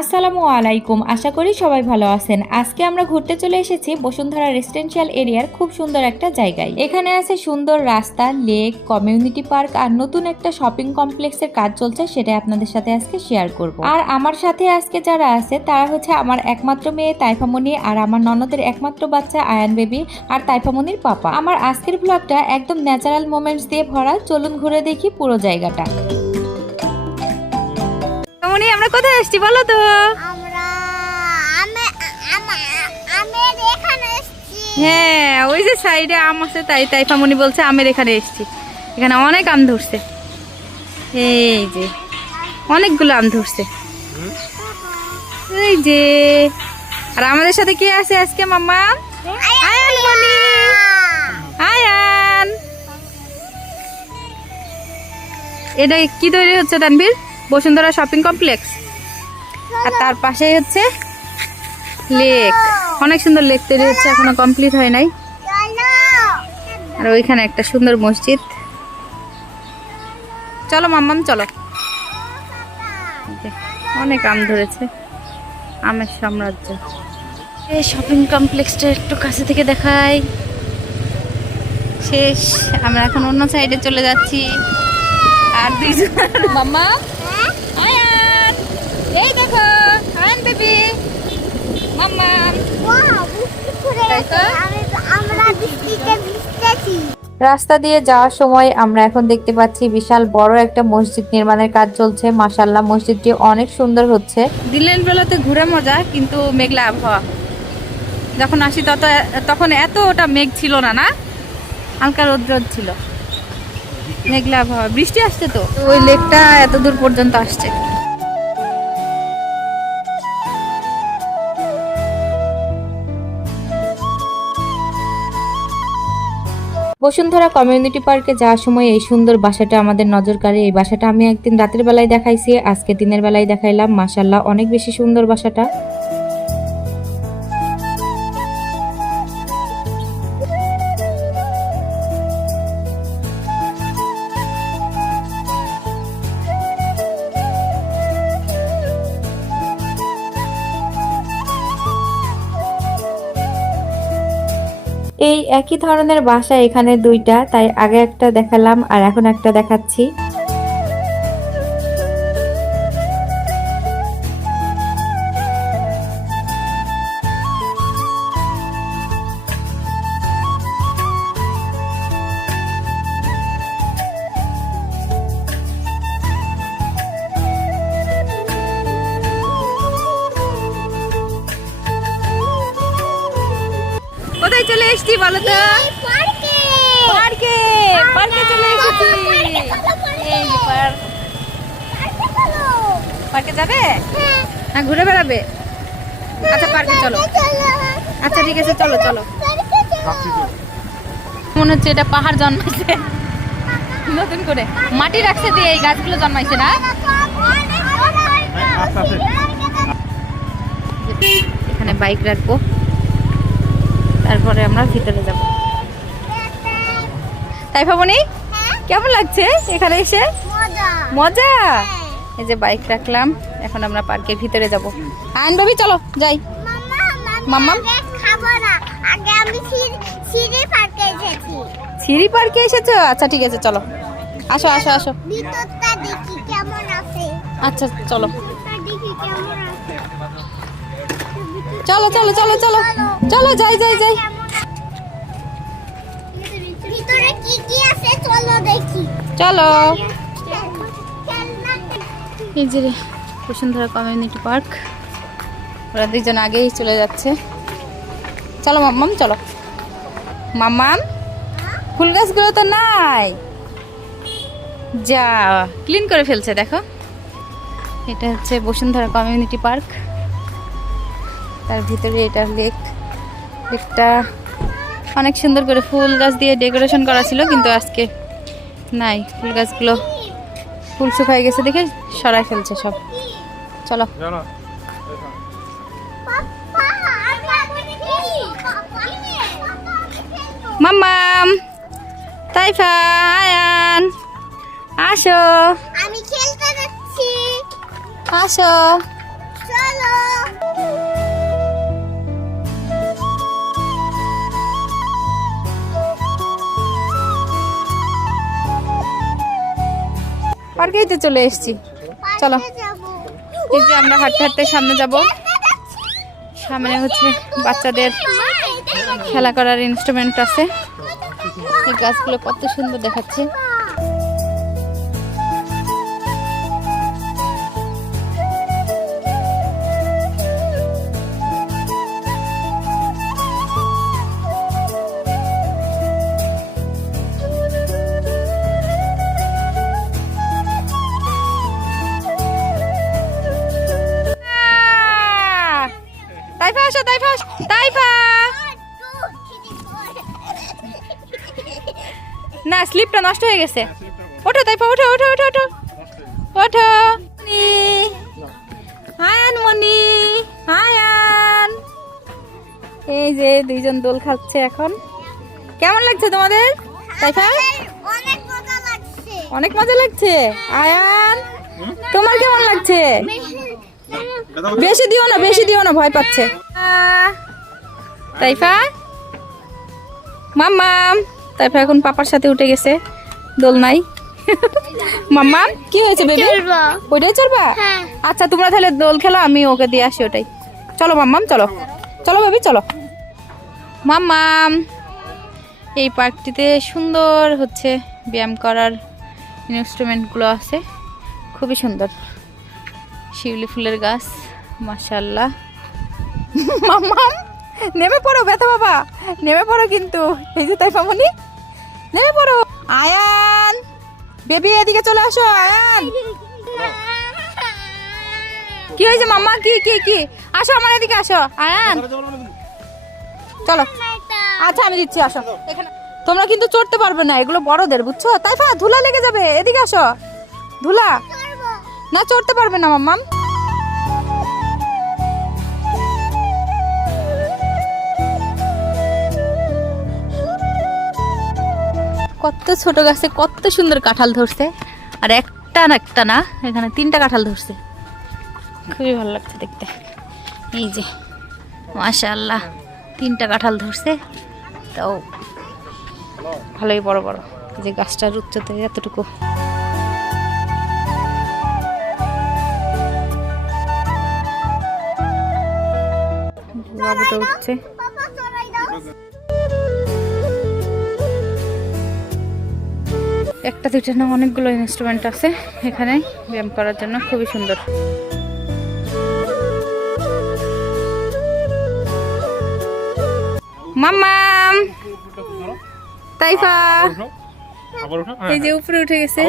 আসসালামু আলাইকুম, আশা করি সবাই ভালো আছেন। আজকে আমরা ঘুরতে চলে এসেছি বসুন্ধরা রেসিডেন্সিয়াল এরিয়ার খুব সুন্দর একটা জায়গায়। এখানে আছে সুন্দর রাস্তা, লেক, কমিউনিটি পার্ক আর নতুন একটা শপিং কমপ্লেক্সের কাজ চলছে, সেটা আপনাদের সাথে আজকে শেয়ার করব। আর আমার সাথে আজকে যারা আছে তারা হচ্ছে আমার একমাত্র মেয়ে তাইফামণি আর আমার ননদের একমাত্র বাচ্চা আয়ান বেবি আর তাইফামণির পাপা। আমার আজকের ব্লগটা একদম ন্যাচারাল মোমেন্টস দিয়ে ভরা। চলুন ঘুরে দেখি পুরো জায়গাটা। আমরা কোথায় এসেছি বলো তো? হ্যাঁ, ওই যে সাইডে আম আছে, তাই তাইফামণি বলছে আমের এখানে এসেছি। এখানে অনেক আম ধরছে, এই যে অনেকগুলো আম ধরছে এই যে। আর আমাদের সাথে কে আছে আজকে? মাম্মা, আয়ান মনি, আয়ান। এটা কি তৈরি হচ্ছে তানভীর? Bashundhara shopping complex. আর তার পাশেই হচ্ছে লেক, অনেক সুন্দর লেক তৈরি হচ্ছে, এখনো কমপ্লিট হয় নাই। আর ওইখানে একটা সুন্দর মসজিদ। চলো মাম্মাম চলো। অনেক আম ধরেছে, আমের সাম্রাজ্য। এই শপিং কমপ্লেক্সটা একটু কাছে থেকে দেখাই। শেষ, আমরা এখন অন্য সাইডে চলে যাচ্ছি। আর দুইজন মাম্মা, আয়ান, এই দেখো আয়ান বেবি, মাম্মা। রাস্তা দিয়ে যাওয়ার সময় আমরা এখন দেখতে পাচ্ছি বিশাল বড় একটা মসজিদ নির্মাণের কাজ চলছে। মাশাআল্লাহ, মসজিদটি অনেক সুন্দর হচ্ছে। দিনের বেলাতে ঘুরে মজা, কিন্তু মেঘলা আবহাওয়া। যখন আসি তখন এতটা মেঘ ছিল না, না হালকা রোদ ছিল, মেঘলা আবহাওয়া। বৃষ্টি আসছে তো, ওই লেকটা এত দূর পর্যন্ত আসছে। বসুন্ধরা কমিউনিটি পার্কে যাওয়ার সময় এই সুন্দর বাসাটা আমাদের নজর কাড়ে। এই বাসাটা আমি একদিন রাতের বেলায় দেখাইছি, আজকে দিনের বেলায় দেখাইলাম। মাশাআল্লাহ, অনেক বেশি সুন্দর বাসাটা। এই একই ধরনের বাসা এখানে দুইটা, তাই আগে একটা দেখালাম আর এখন একটা দেখাচ্ছি। কোথায় চলে এসেছি বলো তো? পার্কে চলে এসেছি। এই পার্কে যাবে না, ঘুরে বেড়াবে? আচ্ছা পার্কে চলো। আচ্ছা ঠিক আছে, চলো চলো। মনে হচ্ছে এটা পাহাড় জন্মাইছে নতুন করে, মাটি রাখছে দিয়ে এই গাছগুলো জন্মাইছে না? এখানে বাইক রাখবো, তারপরে আমরা ভিতরে যাব। তাইফামণি, কেমন লাগছে এখানে এসে? মজা। এই যে বাইক রাখলাম, এখন আমরা পার্কের ভিতরে যাব। আয়ন বেবি চলো যাই। মাম্মা, সিঁড়ি পার্কে এসেছো? আচ্ছা ঠিক আছে, চলো আসো আসো আসো। আচ্ছা চলো চলো চলো চলো চলো চলো, যাই যাই যাই। চলো। এই যে বসুন্ধরা কমিউনিটি পার্ক, ওরা দুইজন আগেই চলে যাচ্ছে। চলো মাম্মাম চলো। মাম্মাম, ফুল গাছগুলো তো নাই, যা ক্লিন করে ফেলছে দেখো। এটা হচ্ছে বসুন্ধরা কমিউনিটি পার্ক, তার ভিতরে এটা লেক। লেকটা অনেক সুন্দর করে ফুল গাছ দিয়ে ডেকোরেশন করা ছিল, কিন্তু আজকে নাই। ফুল গাছগুলো ফুল শুকায় গেছে দেখে সরাই ফেলছে সব। চলো। মাম্মাম, তাইফা, আয়ান, আসো। আমি খেলতে যাচ্ছি। আসো। পার্কেই তো চলে এসেছি, চলো। এই যে আমরা হাঁটতে হাঁটতে সামনে যাব। সামনে হচ্ছে বাচ্চাদের খেলা করার ইনস্ট্রুমেন্ট আছে। এই গাছগুলো কত সুন্দর দেখাচ্ছে। তাইফা আসো, তাইফা আসো, তাইফা না, স্লিপটা নষ্ট হয়ে গেছে। ওঠো তাইফা, ওঠো ওঠো ওঠো ওঠো ওঠো। হায়ান মনি, হায়ান। এই যে দুইজন দোল খাচ্ছে এখন। কেমন লাগছে তোমাদের তাইফা? অনেক মজা লাগছে। আয়ান, তোমার কেমন লাগছে? বেশি দিও না, বেশি দিও না, ভয় পাচ্ছে। তাইফা, মাম্মাম। তাইফা এখন পাপার সাথে উঠে গেছে, দোল নাই। মাম্মাম কি হয়েছে বেবি? ওইটাই চলবা? আচ্ছা তোমরা তাহলে দোল খেলো, আমি ওকে দিয়ে আসি ওটাই। চলো মাম্মাম, চলো চলো বেবি, চলো। মাম্মাম, এই পার্কটিতে সুন্দর হচ্ছে ব্যায়াম করার ইনস্ট্রুমেন্টগুলো আছে, খুবই সুন্দর। শিউলি ফুলের গাছ, মাশাআল্লাহ। মাম্মাম নেমে পড়ো, ব্যথা বাবা, নেমে পড়ো কিন্তু। এই যে তাইফা মনি, নেমে পড়ো। আয়ান বেবি এদিকে চলে আসো। আয়ান কি হয়েছে মাম্মা? কি কি কি? আসো আমার এদিকে আসো। আয়ান চলো। আচ্ছা আমি দিচ্ছি, আসো এখানে। তোমরা কিন্তু চড়তে পারবে না, এগুলো বড়দের, বুঝছো? তাইফা ধুলা লেগে যাবে, এদিকে আসো। ধুলা না, চড়তে পারবে না মাম্মাম। কত ছোট গাছে কত সুন্দর কাঁঠাল ধরছে, আর একটা না একটা না, এখানে 3টা কাঁঠাল ধরছে, খুবই ভালো লাগছে দেখতে। এই যে মাশাআল্লাহ 3টা কাঁঠাল ধরছে, তাও ভালোই বড় বড়। যে গাছটার উচ্চতা এতটুকু। বাবুটা উঠছে। একটা দুইটা না, অনেকগুলো ইনস্ট্রুমেন্ট আছে এখানে ব্যায়াম করার জন্য, খুবই সুন্দর। মাম্মাম, তাইফা এই যে উপরে উঠে গেছে।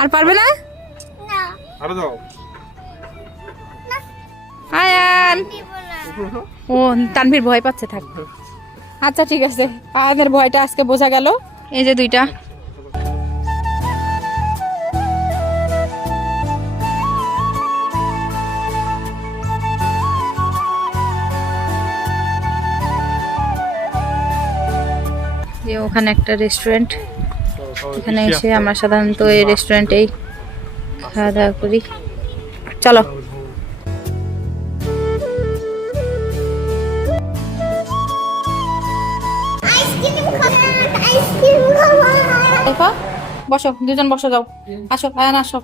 আর পারবে না? আয়ান, ও তানভীর ভয় পাচ্ছে, থাক। আচ্ছা ঠিক আছে, আয়ানের ভয়টা আজকে বোঝা গেল। এই যে 2টা। যে ওখানে একটা রেস্টুরেন্ট, এখানে এসে আমরা সাধারণত এই রেস্টুরেন্টেই খাওয়া দাওয়া করি। চলো। বসো, দুজন বসো, যাও, আসো আয়ান আসো,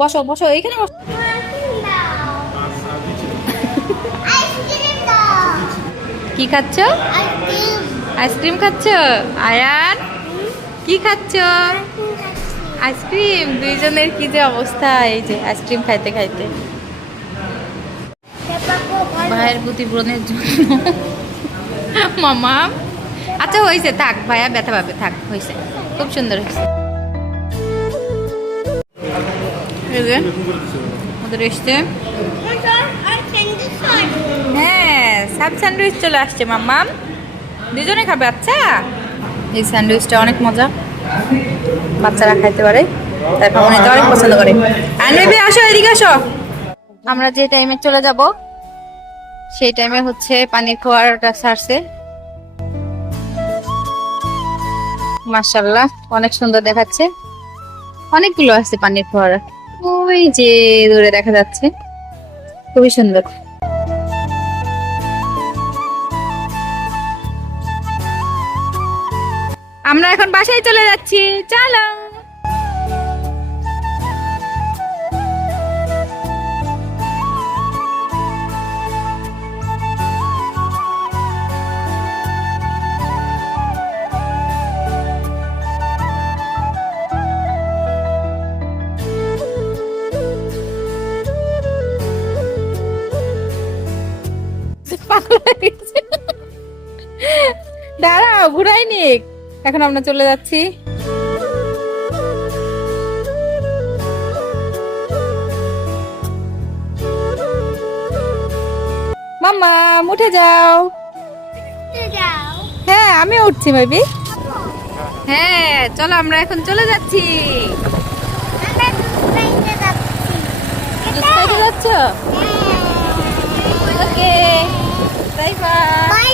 বসো বসো এইখানে বসো। কি খাচ্ছ? আইসক্রিম খাচ্ছ? আয়ান কি খাচ্ছ? আইসক্রিম। দুইজনের কি যে অবস্থা, এই যে আইসক্রিম খাইতে খাইতে। ভাইয়ের প্রতি ব্রণের জন্য মামা। আচ্ছা হয়েছে, থাক, ভাইয়া ব্যথা পাবে, থাক, হয়েছে, খুব সুন্দর হয়েছে। ওদের এসছে, হ্যাঁ সাব স্যান্ডউইচ চলে আসছে মাম্মাম, দুজনে খাবে। আচ্ছা এই স্যান্ডউইচটা অনেক মজা, বাচ্চারা খাইতে পারে, তারপর মনে তো অনেক পছন্দ করে। আর নেবে আসো, এদিকে আসো। আমরা যে টাইমে চলে যাব সেই টাইমে হচ্ছে পানির ফোয়ারাটা ছাড়ছে, মাশাআল্লাহ অনেক সুন্দর দেখাচ্ছে। অনেকগুলো আছে পানির ফোয়ারা, ওই যে দূরে দেখা যাচ্ছে, খুবই সুন্দর। আমরা এখন বাসায় চলে যাচ্ছি, চলো। দাঁড়াও, ঘুরাই নিক। এখন আমরা চলে যাচ্ছি। মাম্মা উঠে যাও। হ্যাঁ আমি উঠছি বেবি। হ্যাঁ চলো, আমরা এখন চলে যাচ্ছি। দুধ খাইতে যাচ্ছ? ওকে, বাই বাই।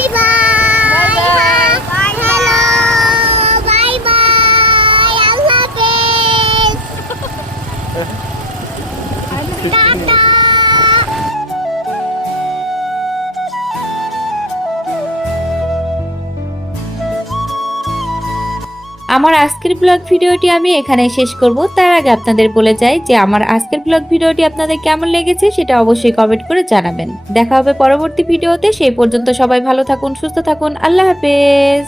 আমার আজকের ব্লগ ভিডিওটি আমি এখানে শেষ করব। তার আগে আপনাদের বলে যাই যে আমার আজকের ব্লগ ভিডিওটি আপনাদের কেমন লেগেছে সেটা অবশ্যই কমেন্ট করে জানাবেন। দেখা হবে পরবর্তী ভিডিওতে, সেই পর্যন্ত সবাই ভালো থাকুন, সুস্থ থাকুন, আল্লাহ হাফেজ।